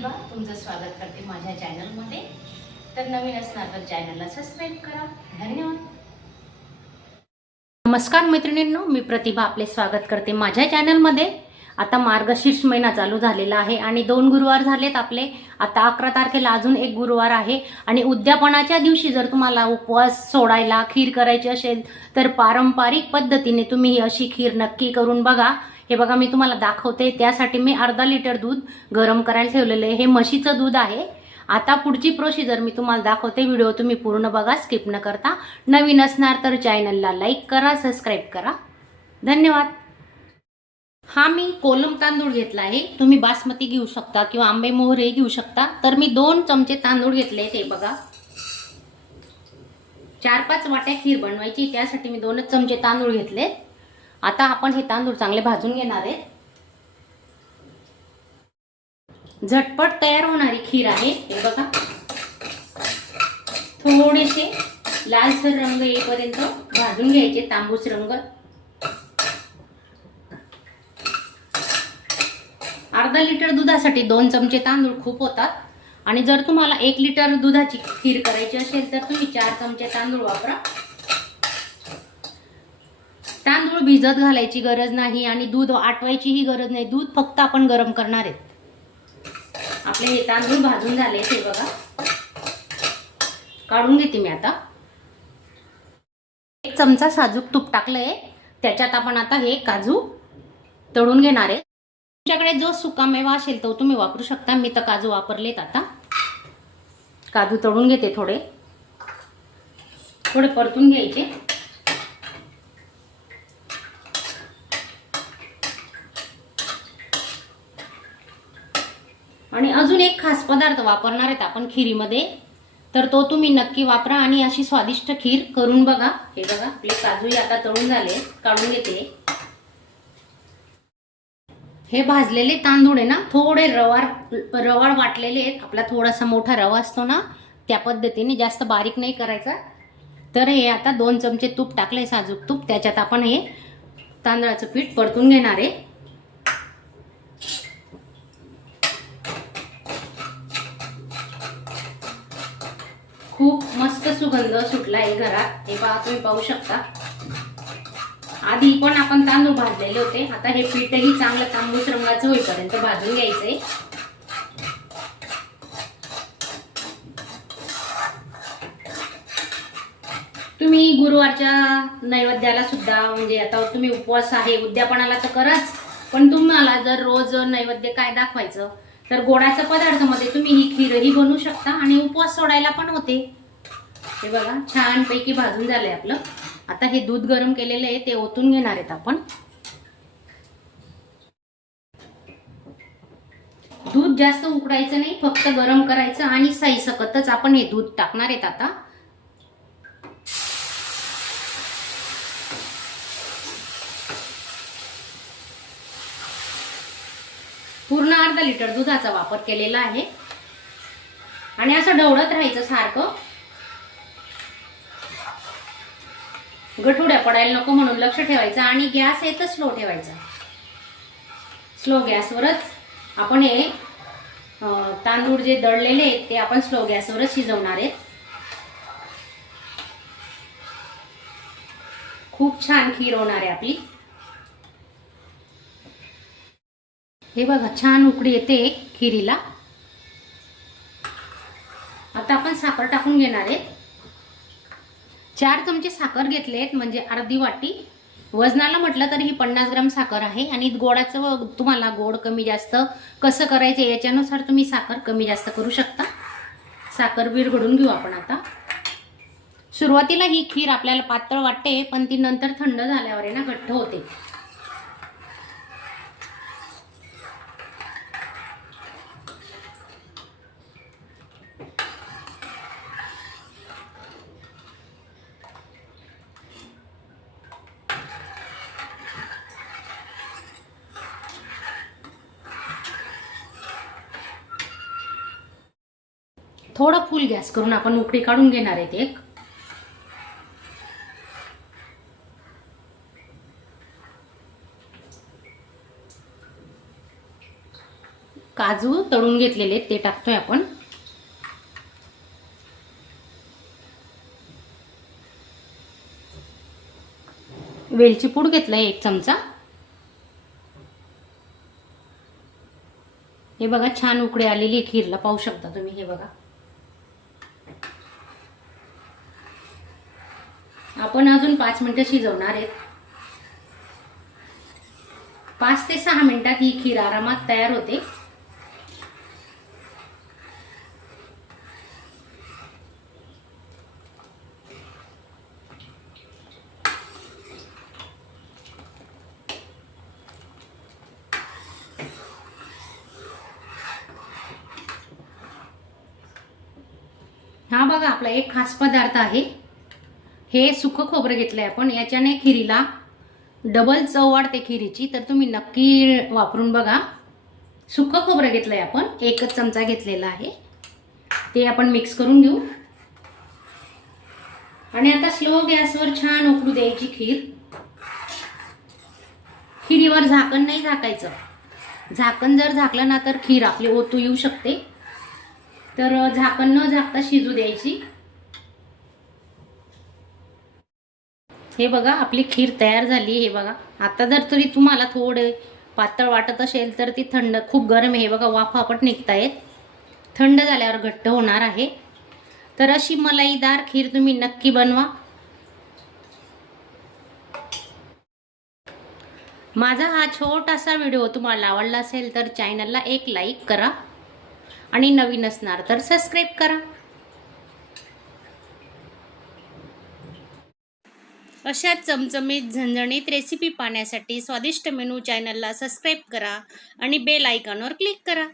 प्रतिभा तुमचं स्वागत करते माझ्या चॅनलमध्ये। तर नवीन असणार तर चॅनलला सबस्क्राइब करा। धन्यवाद। नमस्कार मैत्रिणींनो, मी प्रतिभा आपले स्वागत करते माझ्या चॅनलमध्ये। आता मार्गशीर्ष महिना चालू झालेला आहे आणि 2 गुरुवार झालेत आपले। आता 11 तारखेला अजून एक गुरुवार आहे आणि उद्यापनाच्या दिवशी जर तुम्हाला उपवास सोडायला खीर करायची असेल तर पारंपरिक पद्धतीने तुम्ही ही अशी खीर नक्की करून बघा। हे बघा मी तुम्हाला दाखवते। त्यासाठी मी अर्धा लिटर दूध गरम करायला ठेवलेले आहे। हे म्हशीचं दूध आहे। आता पुढची प्रोसिजर मी तुम्हाला दाखवते। व्हिडिओ तुम्ही पूर्ण बघा, स्किप न करता। नवीन असणार तर चॅनलला लाईक करा, सबस्क्राइब करा। धन्यवाद। हा मी कोलम तांदूळ घेतला आहे। तुम्ही बासमती घेऊ शकता किंवा आंबे मोहरे घेऊ शकता। तर मी 2 चमचे तांदूळ घेतले। ते बघा 4-5 वाट्या खीर बनवायची, त्यासाठी मी 2च चमचे तांदूळ घेतले। आता आपण हे तांदूळ चांगले भाजून घेणार आहे। झटपट तयार होणारी खीर आहे। हे बघा थोडेसे लालसर रंग येईपर्यंत भाजून घ्यायचे, तांबूस रंग। अर्धा लिटर दुधासाठी 2 चमचे तांदूळ खूप होतात आणि जर तुम्हाला 1 लिटर दुधाची खीर करायची असेल तर तुम्ही 4 चमचे तांदूळ वापरा। तांदूळ भिजत घालायची गरज नाही आणि दूध आटवायचीही गरज नाही। दूध फक्त आपण गरम करणार आहे। आपले हे तांदूळ भाजून झाले। ते बघा काढून घेते मी आता। 1 चमचा साजूक तूप टाकलंय, त्याच्यात आपण आता हे काजू तळून घेणार आहे। तुमच्याकडे जो सुकामेवा असेल तो तुम्ही वापरू शकता। मी तर काजू वापरलेत। आता काजू तळून घेते, थोडे परतून घ्यायचे। आणि अजून एक खास पदार्थ वापरणार आहेत आपण खिरीमध्ये, तर तो तुम्ही नक्की वापरा आणि अशी स्वादिष्ट खीर करून बघा। हे बघा आपले काजूही आता तळून झाले, काढून घेते। हे भाजलेले तांदूळ आहे ना, थोडे रवाळ वाटलेले आहेत। आपला थोडासा मोठा रवा असतो ना, त्या पद्धतीने, जास्त बारीक नाही करायचा। तर हे आता 2 चमचे तूप टाकले, साजूक तूप, त्याच्यात आपण हे तांदळाचं पीठ परतून घेणार आहे। खूप मस्त सुगंध सुटला आहे घरात। हे पहा, तुम्ही पाहू शकता। आधी पण आपण तांदूळ भाजलेले होते। आता हे पीठही चांगलं तांबूस रंगाचं होईपर्यंत भाजून घ्यायचंय। तुम्ही गुरुवारच्या नैवेद्याला सुद्धा, म्हणजे आता तुम्ही उपवास आहे उद्यापनाला तर कराच, पण तुम्हाला जर रोज नैवेद्य काय दाखवायचं तर गोडाच्या पदार्थामध्ये तुम्ही ही खीरही बनवू शकता आणि उपवास सोडायला पण होते। हे बघा छान पैकी भाजून झालंय आपलं। आता हे दूध गरम केलेलं आहे ते ओतून घेणार आहेत आपण। दूध जास्त उकडायचं नाही, फक्त गरम करायचं आणि साईसकतच आपण हे दूध टाकणार आहेत आता। पूर्ण अर्धा लिटर दुधाचा वापर केलेला आहे आणि असं ढवळत राहायचं सारखं। गठुड्या पडायला नको म्हणून लक्ष ठेवायचं आणि गॅस आहे तर स्लो ठेवायचा। स्लो गॅसवरच आपण हे तांदूळ जे दळलेले आहेत ते आपण स्लो गॅसवरच शिजवणार आहेत। खूप छान खीर होणार आहे आपली। हे बघा छान उकळी येते खिरीला। आता आपण साखर टाकून घेणार आहे। 4 चमचे साखर घेतलेत, म्हणजे अर्धी वाटी। वजनाला म्हटलं तरी ही 50 ग्राम साखर आहे आणि गोडाचं तुम्हाला गोड कमी जास्त कसं करायचं याच्यानुसार तुम्ही साखर कमी जास्त करू शकता। साखर विरघळून घेऊ आपण आता। सुरुवातीला ही खीर आपल्याला पातळ वाटते, पण ती नंतर थंड झाल्यावर आहे ना घट्ट होते। थोडा फुल गॅस करून आपण उकळी काढून घेणार आहेत एक। काजू तळून घेतलेले ते टाकतोय आपण. वेलची पूड घेतलाय 1 चमचा. हे बघा छान उकळी आलेली खीरला, पाहू शकता तुम्ही. हे बघा आपण अजून 5 मिनिटं शिजवणार आहेत. 5 ते 6 मिनिटात ही खीर आरामात तयार होते. हा बघा आपला एक खास पदार्थ आहे. हे सुकं खोबरं घेतलंय आपण. याच्याने खिरीला डबल चव वाढते खिरीची, तर तुम्ही नक्की वापरून बघा. सुकं खोबरं घेतलंय आपण, 1च चमचा घेतलेला आहे. ते आपण मिक्स करून घेऊ आणि आता स्लो गॅसवर छान उकळू द्यायची खीर. खिरीवर झाकण नाही झाकायचं. झाकण जर झाकलं ना तर खीर आपली ओतू येऊ शकते. तर झाकण न झाकता शिजू द्यायची. हे बघा आपली खीर तयार झाली. हे बघा आता जर तरी तुम्हाला थोडे पातळ वाटत असेल तर ती थंड, खूप गरम आहे. हे बघा वाफा पट निघतायत. थंड झाल्यावर घट्ट होणार आहे. तर अशी मलाईदार खीर तुम्ही नक्की बनवा. माझा हा छोटासा व्हिडिओ तुम्हाला आवडला असेल तर चॅनलला एक लाईक करा आणि नवीन असणार तर सबस्क्राईब करा. अशा चमचमीत झणझणीत रेसिपी पाहण्यासाठी स्वादिष्ट मेनू चॅनलला सबस्क्राईब करा आणि बेल आयकॉनवर क्लिक करा.